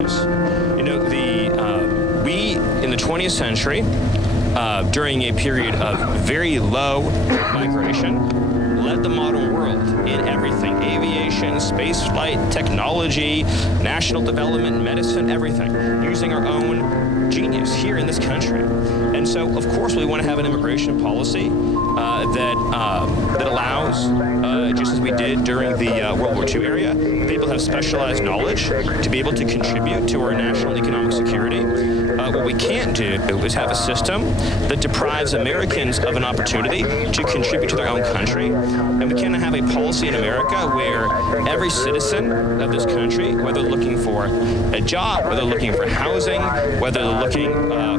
You know, we in the 20th century, during a period of very low migration, led the modern world in everything: aviation, space flight, technology, national development, medicine, everything, using our own genius here in this country. And so, of course, we want to have an immigration policy that allows, just as we did during the World War II era, people have specialized knowledge to be able to contribute to our national economic security. What we can't do is have a system that deprives Americans of an opportunity to contribute to their own country. And we cannot have a policy in America where every citizen of this country, whether they're looking for a job, whether they're looking for housing, whether they're looking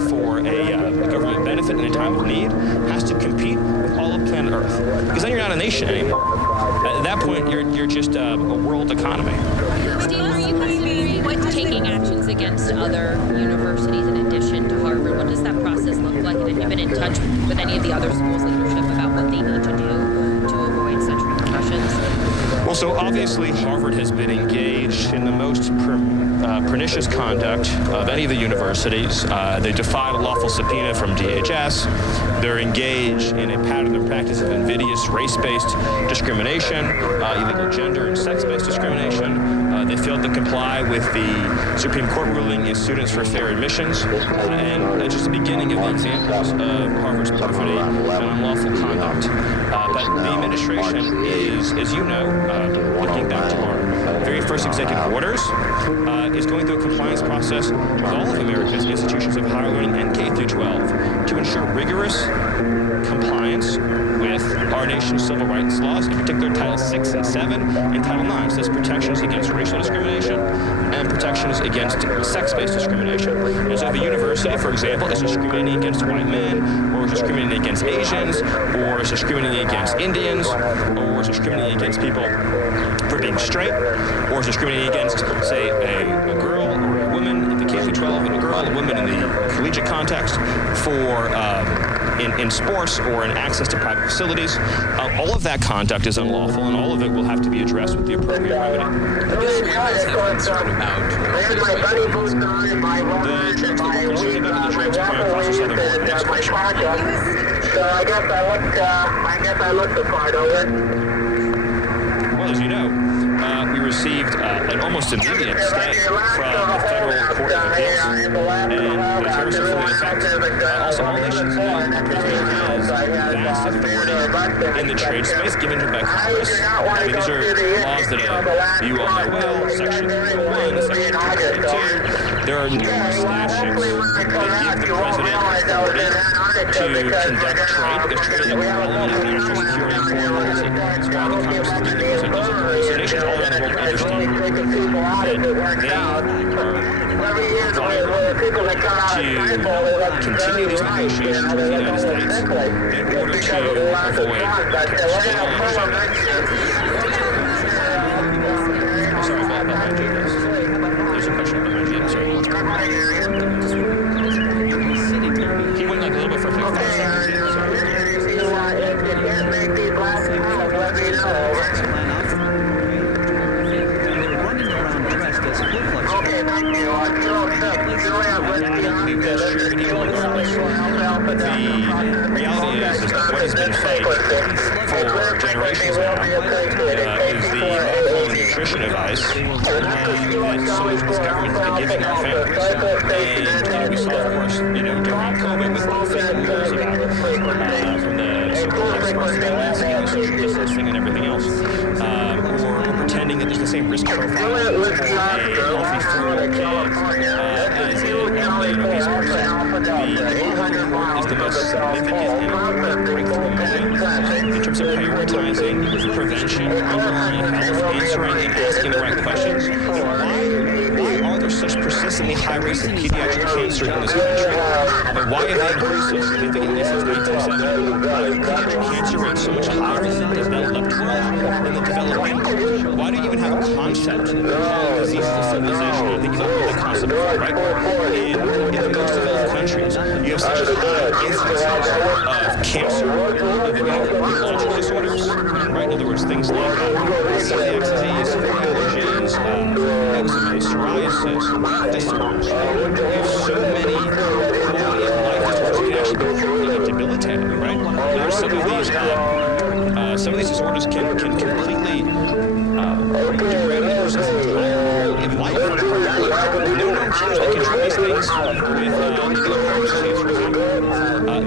for a government benefit in a time of need, has to compete with all of planet Earth. Because then you're not a nation anymore. At that point, you're just a world economy. Steve, are you considering taking actions against other universities in addition to Harvard? What does that process look like? And have you been in touch with any of the other schools' leadership about what they need to do to avoid such repercussions? Well, so obviously Harvard has been engaged in the most pernicious conduct of any of the universities. They defied a lawful subpoena from DHS. They're engaged in a pattern and practice of invidious race-based discrimination, illegal gender and sex-based discrimination. They failed to comply with the Supreme Court ruling in Students for Fair Admissions, and just the beginning of the examples of Harvard's perfidy and unlawful conduct. But the administration is, as you know, looking back to our very first executive orders, is going through a compliance process with all of America's institutions of higher learning and K through 12 to ensure rigorous compliance with our nation's civil rights laws, in particular Title VI and VII and Title IX. So that's protections against racial discrimination and protections against sex-based discrimination. And so if a university, for example, is discriminating against white men, or is discriminating against Asians, or is discriminating against Indians, or is discriminating against people for being straight, or is discriminating against, say, a girl or a woman in the K through 12, and a girl and a woman in the collegiate context, for in sports or in access to private facilities, all of that conduct is unlawful, and all of it will have to be addressed with the appropriate remedy. This realize have concern about the transatlantic process of the border. Next question. So I guess I looked the part over. Well, as you know, we received an almost immediate stay from the Federal Court of Appeals, and the terms are fully effective. Also, all nations know that Britain has vast authority in the trade space given to by Congress. I mean, these are laws that you all know well: Section 301, Section 232. There are numerous statutes that give the president authority to conduct trade, because trade is a element of national security and foreign policy. That's why the Congress is giving the president those authorities. So nations all around the world understand that they are required to continue these negotiations with the United States in order to avoid Sorry about behind you. There's a question behind you. Sorry. He went like a little bit for 5 seconds. The reality is that what has been fake for generations now is the alcohol and nutrition advice that this government has been giving our families. And we saw, of course, during COVID with the fake news about from the so-called experts and social distancing and everything else, or pretending that there's the same risk profile for a healthy 4-year-old as an obese person. The is the most significant and breakthrough moment in terms of prioritizing prevention, underlying health, answering and asking the right questions. Why are there such persistently high rates of pediatric cancer in this country? And why have they increased so significantly since 1970? Why are pediatric cancer rates so much higher in the developed world than the developing? Why do you even have a concept called disease of civilization? I think you've heard the concept before, right? In the most developed countries, you have such high incidence of cancer, of immunological disorders, right? In other words, things like celiac disease, allergens, disease, eczema, psoriasis, disorders. You have so many quality of life disorders that can actually be really debilitating, right? Some of these disorders can completely degrade a person's entire quality of life. No known cures that can treat these things with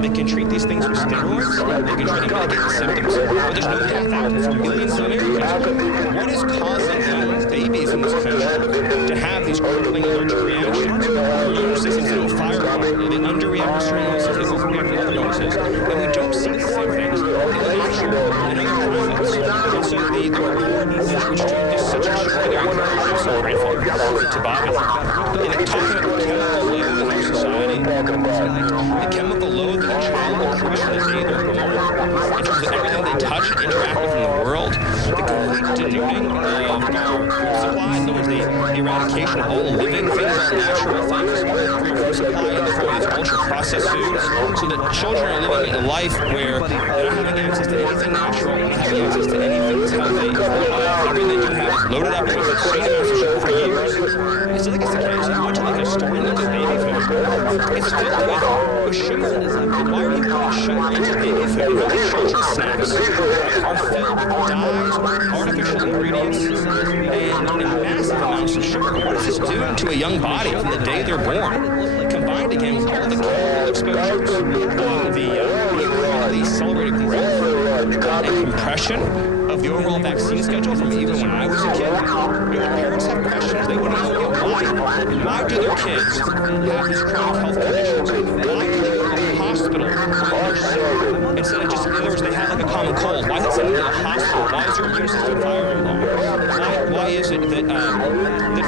they can treat these things with steroids. They can try to mitigate the symptoms, but there's no path out for millions of Americans. What is causing young babies in this country to have these crippling allergic reactions? Their immune systems don't fire properly. They underreact to certain illnesses. They overreact to other illnesses, and we don't see the same things in natural and other primates. And so the report which took this such extraordinary courage, I'm so grateful to Bob, in talking about the chemical load in our society, the chemical load that a child will create on the day they're born, in terms of everything they touch and interact with in the world, the complete denuding of our food supply, the eradication of all living things, all natural things, from our food supply in the form of these ultra-processed foods, so that children are living a life where they're not having access to anything natural, they're not having access to anything that's healthy. Everything they do have is loaded up with insane amounts of sugar for years. I still think it's the case. You go to like a store and look at baby food, it's filled with sugar. Why are you putting sugar into baby food? Even the children's snacks are filled with dyes, artificial ingredients, and massive amounts of sugar. What is this doing to a young body from the day they're born? Combined again with all the chemical exposures, the really celebrated growth and compression of the overall vaccine schedule from even when I was a kid. Parents have questions. They want to know why do their kids have these chronic health conditions? Why do they go to the hospital when they're sick? Instead of just, in other words, they have like a common cold. Why is it sending them to the hospital? Why is their immune system firing on? Why is it that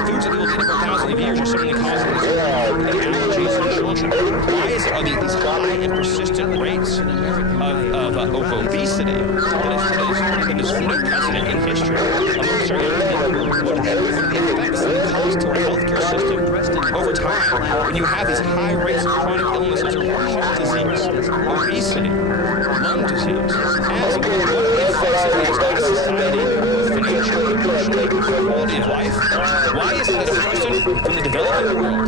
foods that people have eaten for thousands of years are suddenly causing these allergies in children? Why is it are these high and persistent rates of obesity that is no precedent in history amongst our young people? What effects does it cause to our healthcare system over time when you have these high rates of chronic illnesses, heart disease, obesity, lung disease, asthma? What are the effects of these on society, financially, emotionally, quality of life? Why is it that a person from the developing world